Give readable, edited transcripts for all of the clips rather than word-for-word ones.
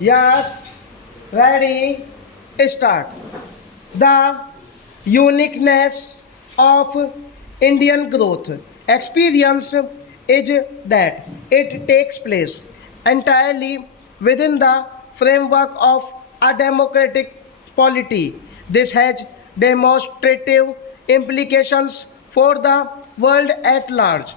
Yes, ready, start. The uniqueness of Indian growth experience is that it takes place entirely within the framework of a democratic polity. This has demonstrative implications for the world at large.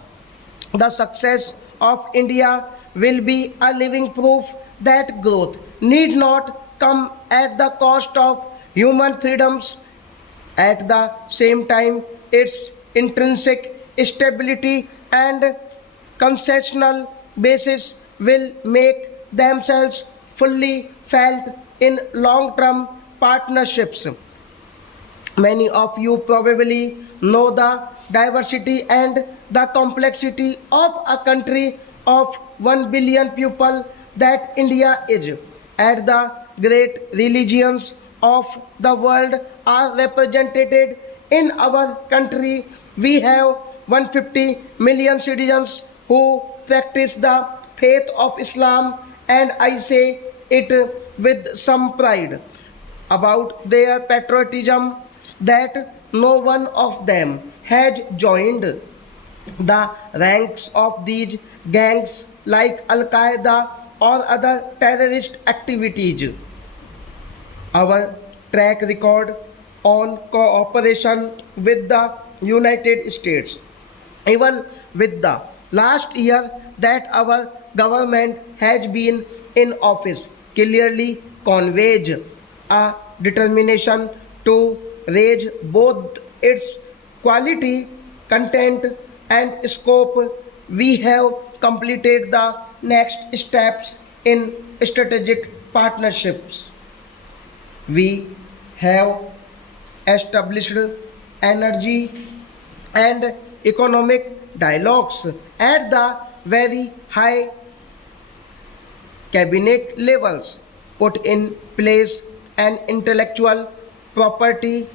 The success of India will be a living proof that growth need not come at the cost of human freedoms. At the same time, its intrinsic stability and concessional basis will make themselves fully felt in long term partnerships. Many of you probably know the diversity and the complexity of a country of 1 billion people that India is. And the great religions of the world are represented in our country. We have 150 million citizens who practice the faith of Islam, and I say it with some pride about their patriotism that no one of them has joined the ranks of these gangs like Al Qaeda or other terrorist activities. Our track record on cooperation with the United States, even with the last year that our government has been in office, clearly conveys a determination to raise both its quality, content, and scope. We have completed the next steps in strategic partnerships. We have established energy and economic dialogues at the very high cabinet levels, put in place an intellectual property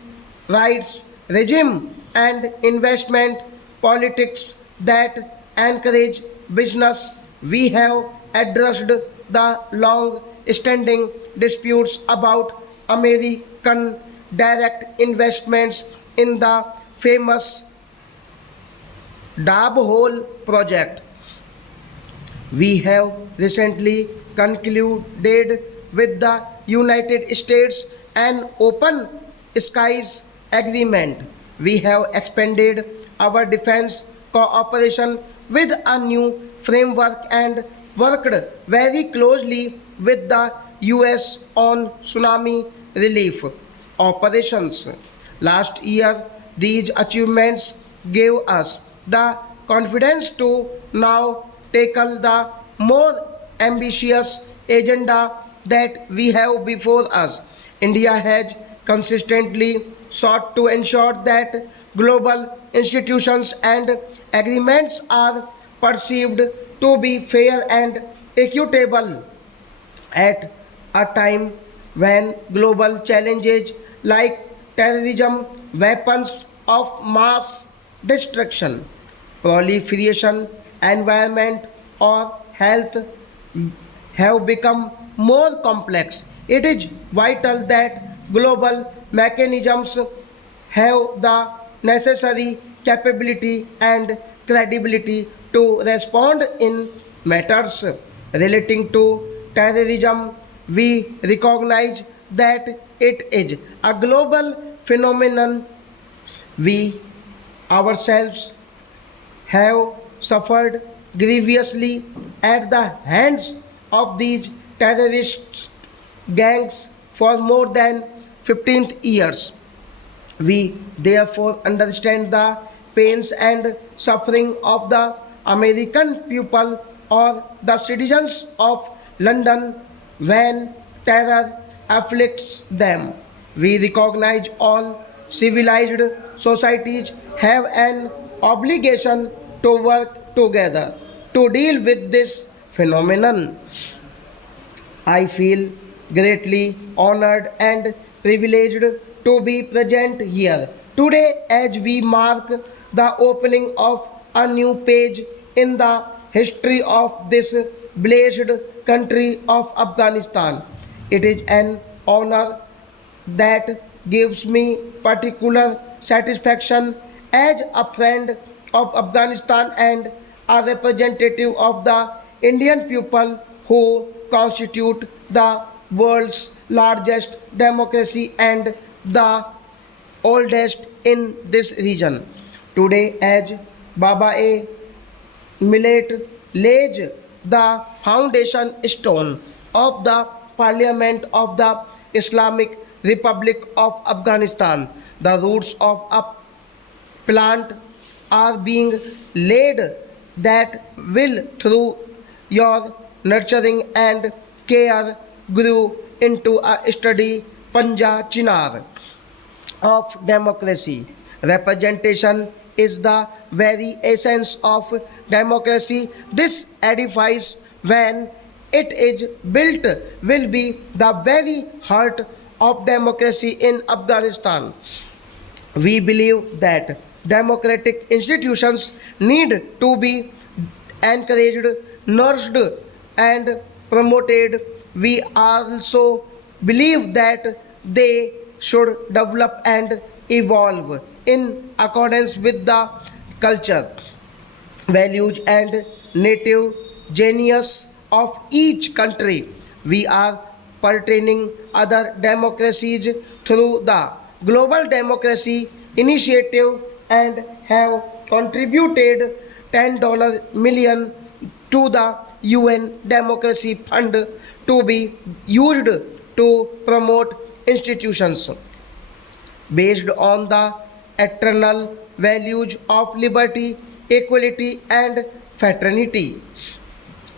rights regime and investment politics that encourage business. We have addressed the long standing disputes about American direct investments in the famous Dab Hole project. We have recently concluded with the United States an open skies agreement. We have expanded our defense cooperation with a new framework and worked very closely with the US on tsunami relief operations. Last year, these achievements gave us the confidence to now tackle the more ambitious agenda that we have before us. India has consistently sought to ensure that global institutions and agreements are perceived to be fair and equitable at a time when global challenges like terrorism, weapons of mass destruction, proliferation, environment, or health have become more complex. It is vital that global mechanisms have the necessary capability and credibility to respond in matters relating to terrorism. We recognize that it is a global phenomenon. We ourselves have suffered grievously at the hands of these terrorist gangs for more than 15 years. We therefore understand the pains and suffering of the American people or the citizens of London when terror afflicts them. We recognize all civilized societies have an obligation to work together to deal with this phenomenon. I feel greatly honored and privileged to be present here today as we mark the opening of a new page in the history of this blessed country of Afghanistan. It is an honor that gives me particular satisfaction as a friend of Afghanistan and a representative of the Indian people who constitute the world's largest democracy and the oldest in this region. Today, as Baba A. Millet lays the foundation stone of the Parliament of the Islamic Republic of Afghanistan, the roots of a plant are being laid that will, through your nurturing and care, grew into a steady Panja Chinar of democracy. Representation is the very essence of democracy. This edifice, when it is built, will be the very heart of democracy in Afghanistan. We believe that democratic institutions need to be encouraged, nourished, and promoted. We also believe that they should develop and evolve in accordance with the culture, values, and native genius of each country. We are pertaining other democracies through the Global Democracy Initiative and have contributed $10 million to the UN Democracy Fund to be used to promote institutions based on the eternal values of liberty, equality, and fraternity.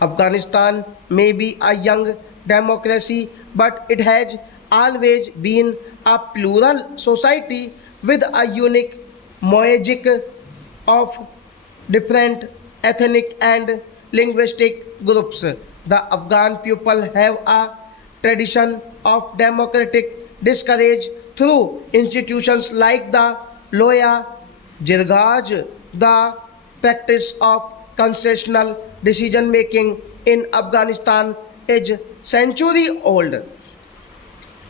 Afghanistan may be a young democracy, but it has always been a plural society with a unique mosaic of different ethnic and linguistic groups. The Afghan people have a tradition of democratic discourage through institutions like the Loya Jirgaj, the practice of consensual decision making in Afghanistan is century old.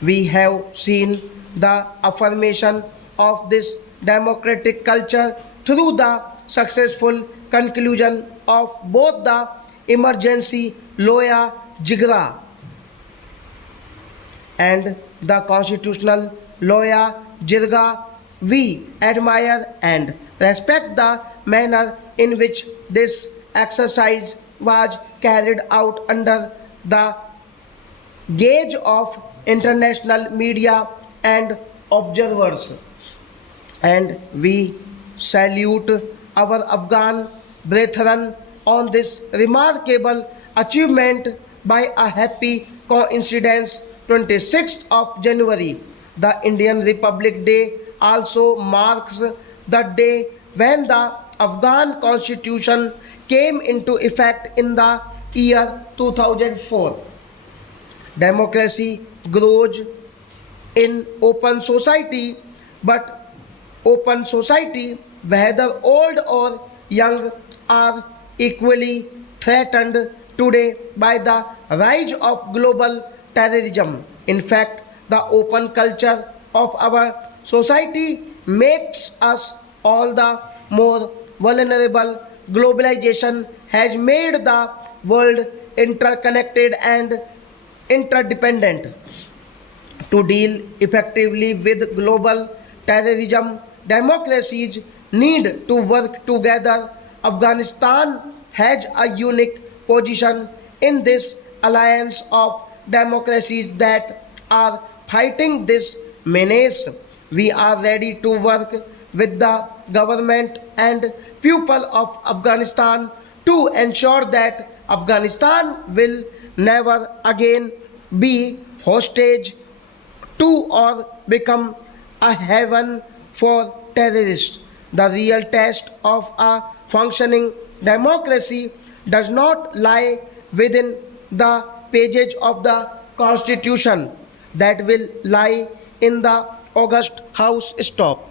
We have seen the affirmation of this democratic culture through the successful conclusion of both the emergency Loya Jigra and the constitutional Loya Jirga. We admire and respect the manner in which this exercise was carried out under the gaze of international media and observers. And we salute our Afghan brethren on this remarkable achievement. By a happy coincidence, 26th of January, the Indian Republic Day also marks the day when the Afghan constitution came into effect in the year 2004. Democracy grows in open society, but open society, whether old or young, are equally threatened today by the rise of global terrorism. In fact, the open culture of our society makes us all the more vulnerable. Globalization has made the world interconnected and interdependent. To deal effectively with global terrorism, democracies need to work together. Afghanistan has a unique position in this alliance of democracies that are fighting this menace. We are ready to work with the government and people of Afghanistan to ensure that Afghanistan will never again be hostage to or become a haven for terrorists. The real test of a functioning democracy does not lie within the pages of the Constitution, that will lie in the August House stop.